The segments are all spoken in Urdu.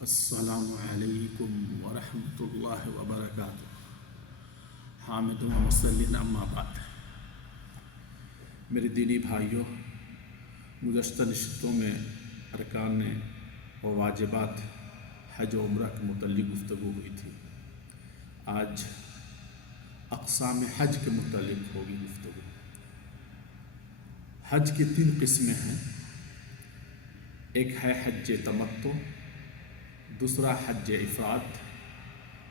السلام علیکم ورحمۃ اللہ وبرکاتہ۔ حامد و مسلم اما بعد، میرے دینی بھائیوں، گزشتہ نشستوں میں ارکان و واجبات حج و عمرہ کے متعلق گفتگو ہوئی تھی۔ آج اقسام حج کے متعلق ہوگی گفتگو۔ حج کی 3 قسمیں ہیں، ایک ہے حج تمتع، دوسرا حج افراد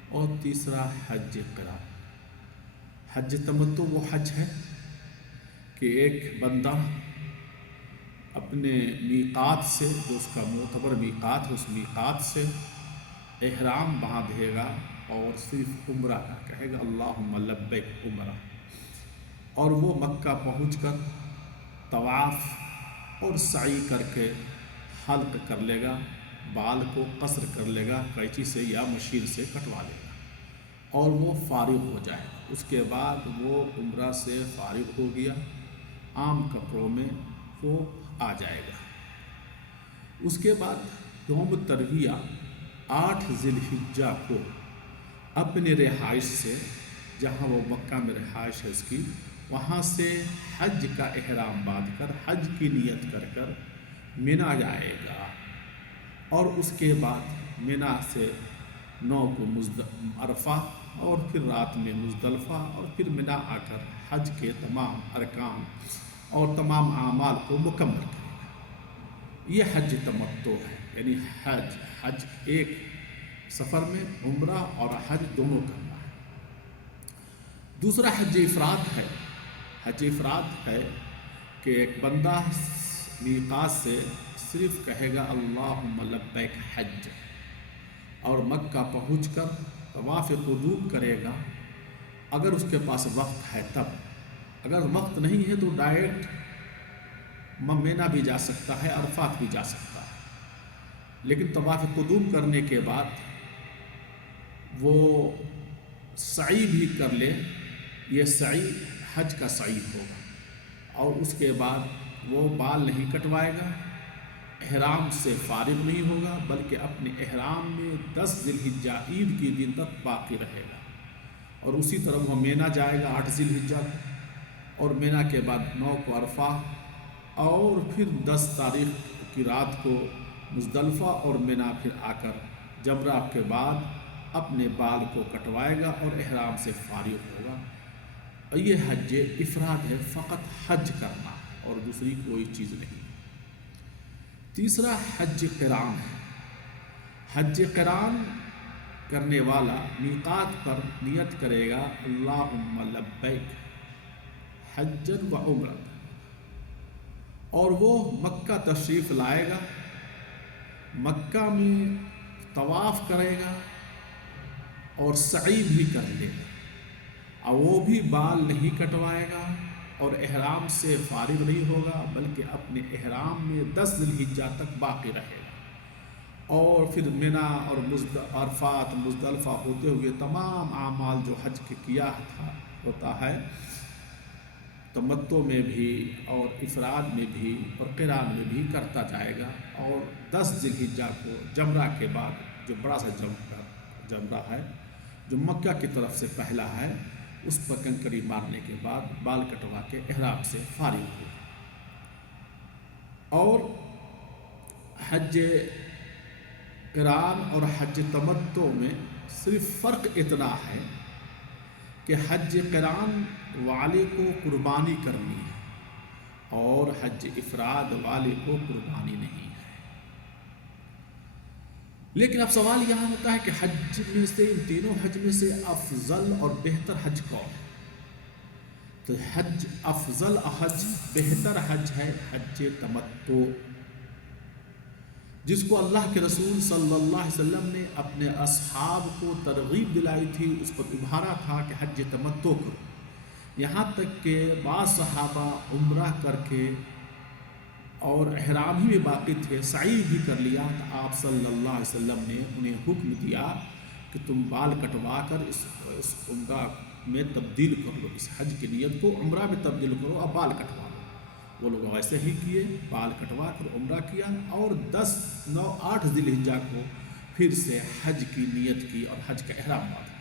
اور تیسرا حج قران۔ حج تمتع وہ حج ہے کہ ایک بندہ اپنے میقات سے، جو اس کا معتبر میقات ہے، اس میقات سے احرام باندھے گا اور صرف عمرہ کا کہے گا اللہم لبیک عمرہ، اور وہ مکہ پہنچ کر طواف اور سعی کر کے حلق کر لے گا، بال کو قصر کر لے گا، قینچی سے یا مشین سے کٹوا لے گا اور وہ فارغ ہو جائے گا۔ اس کے بعد وہ عمرہ سے فارغ ہو گیا، عام کپڑوں میں وہ آ جائے گا۔ اس کے بعد یوم ترویہ 8 ذی الحجہ کو اپنی رہائش سے، جہاں وہ مکہ میں رہائش ہے اس کی، وہاں سے حج کا احرام باندھ کر، حج کی نیت کر کر مینا جائے گا، اور اس کے بعد مینا سے 9 کو عرفہ، اور پھر رات میں مزدلفہ، اور پھر مینا آ کر حج کے تمام ارکان اور تمام اعمال کو مکمل کرے گا۔ یہ حج تمتع ہے، یعنی حج ایک سفر میں عمرہ اور حج دونوں کرنا ہے۔ دوسرا حج افراد ہے۔ حج افراد ہے کہ ایک بندہ میقات سے صرف کہے گا اللہم لبیک حج، اور مکہ پہنچ کر طواف قدوم کرے گا، اگر اس کے پاس وقت ہے تب۔ اگر وقت نہیں ہے تو ڈائریکٹ مینا بھی جا سکتا ہے، عرفات بھی جا سکتا ہے، لیکن طواف قدوم کرنے کے بعد وہ سعی بھی کر لے، یہ سعی حج کا سعی ہوگا، اور اس کے بعد وہ بال نہیں کٹوائے گا، احرام سے فارغ نہیں ہوگا، بلکہ اپنے احرام میں 10 ذی الحجہ عید کی دن تک باقی رہے گا، اور اسی طرح وہ مینا جائے گا 8 ذی الحجہ کو، اور مینا کے بعد 9 کو عرفہ، اور پھر 10 تاریخ کی رات کو مزدلفہ اور مینا، پھر آ کر جمرہ کے بعد اپنے بال کو کٹوائے گا اور احرام سے فارغ ہوگا۔ اور یہ حج افراد ہے، فقط حج کرنا اور دوسری کوئی چیز نہیں۔ تیسرا حج قران ہے۔ حج قران کرنے والا میقات پر نیت کرے گا اللہم لبیک حجا و عمرہ، اور وہ مکہ تشریف لائے گا، مکہ میں طواف کرے گا اور سعی بھی کر لے گا، اور وہ بھی بال نہیں کٹوائے گا اور احرام سے فارغ نہیں ہوگا، بلکہ اپنے احرام میں 10 ذی الحجہ تک باقی رہے گا، اور پھر مینا اور عرفات مزدلفہ ہوتے ہوئے تمام اعمال جو حج کے کیا ہوتا ہے، تمتع میں بھی اور افراد میں بھی اور قران میں بھی کرتا جائے گا، اور 10 ذی الحجہ کو جمرہ کے بعد، جو بڑا سا جمرہ ہے جو مکہ کی طرف سے پہلا ہے، اس پر کنکری مارنے کے بعد بال کٹوا کے احرام سے فارغ ہو۔ اور حج قران اور حج تمتع میں صرف فرق اتنا ہے کہ حج قران والے کو قربانی کرنی ہے اور حج افراد والے کو قربانی نہیں ہے۔ لیکن اب سوال یہاں ہوتا ہے کہ حج میں سے، ان تینوں حج میں سے افضل اور بہتر حج کون ہے؟ تو حج افضل حج، بہتر حج ہے حج تمتع، جس کو اللہ کے رسول صلی اللہ علیہ وسلم نے اپنے اصحاب کو ترغیب دلائی تھی، اس پر ابھارا تھا کہ حج تمتع کرو، یہاں تک کہ بعض صحابہ عمرہ کر کے اور احرام ہی میں باقی تھے، سعی بھی کر لیا، تو آپ صلی اللہ علیہ وسلم نے انہیں حکم دیا کہ تم بال کٹوا کر اس عمرہ میں تبدیل کر لو، اس حج کی نیت کو عمرہ میں تبدیل کرو، اب بال کٹوا لو۔ وہ لوگ ویسے ہی کیے، بال کٹوا کر عمرہ کیا، اور 8 ذی الحجہ کو پھر سے حج کی نیت کی اور حج کا احرام باندھا،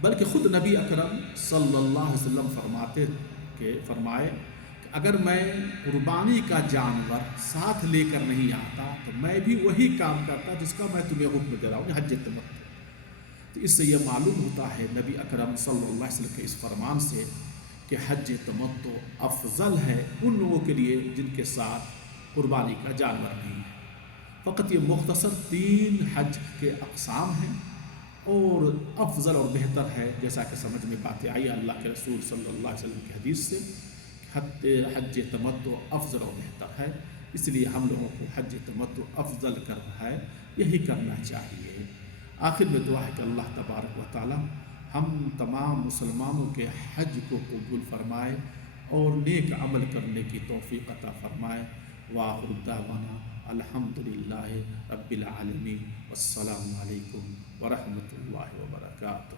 بلکہ خود نبی اکرم صلی اللہ علیہ وسلم فرمائے کہ اگر میں قربانی کا جانور ساتھ لے کر نہیں آتا تو میں بھی وہی کام کرتا جس کا میں تمہیں حکم دے رہا ہوں، حج تمتع۔ تو اس سے یہ معلوم ہوتا ہے نبی اکرم صلی اللہ علیہ وسلم کے اس فرمان سے کہ حج تمتع افضل ہے ان لوگوں کے لیے جن کے ساتھ قربانی کا جانور نہیں ہے۔ فقط یہ مختصر 3 حج کے اقسام ہیں، اور افضل اور بہتر ہے جیسا کہ سمجھ میں باتیں آئی اللہ کے رسول صلی اللہ علیہ وسلم کی حدیث سے، حج تمتع افضل اور بہتر ہے، اس لیے ہم لوگوں کو حج تمتع افضل کرنا ہے، یہی کرنا چاہیے۔ آخر میں دعا ہے کہ اللہ تبارک و تعالی ہم تمام مسلمانوں کے حج کو قبول فرمائے اور نیک عمل کرنے کی توفیق عطا فرمائے۔ وآخر دعوانا الحمدللہ رب العالمین، والسلام علیکم ورحمۃ اللہ وبرکاتہ۔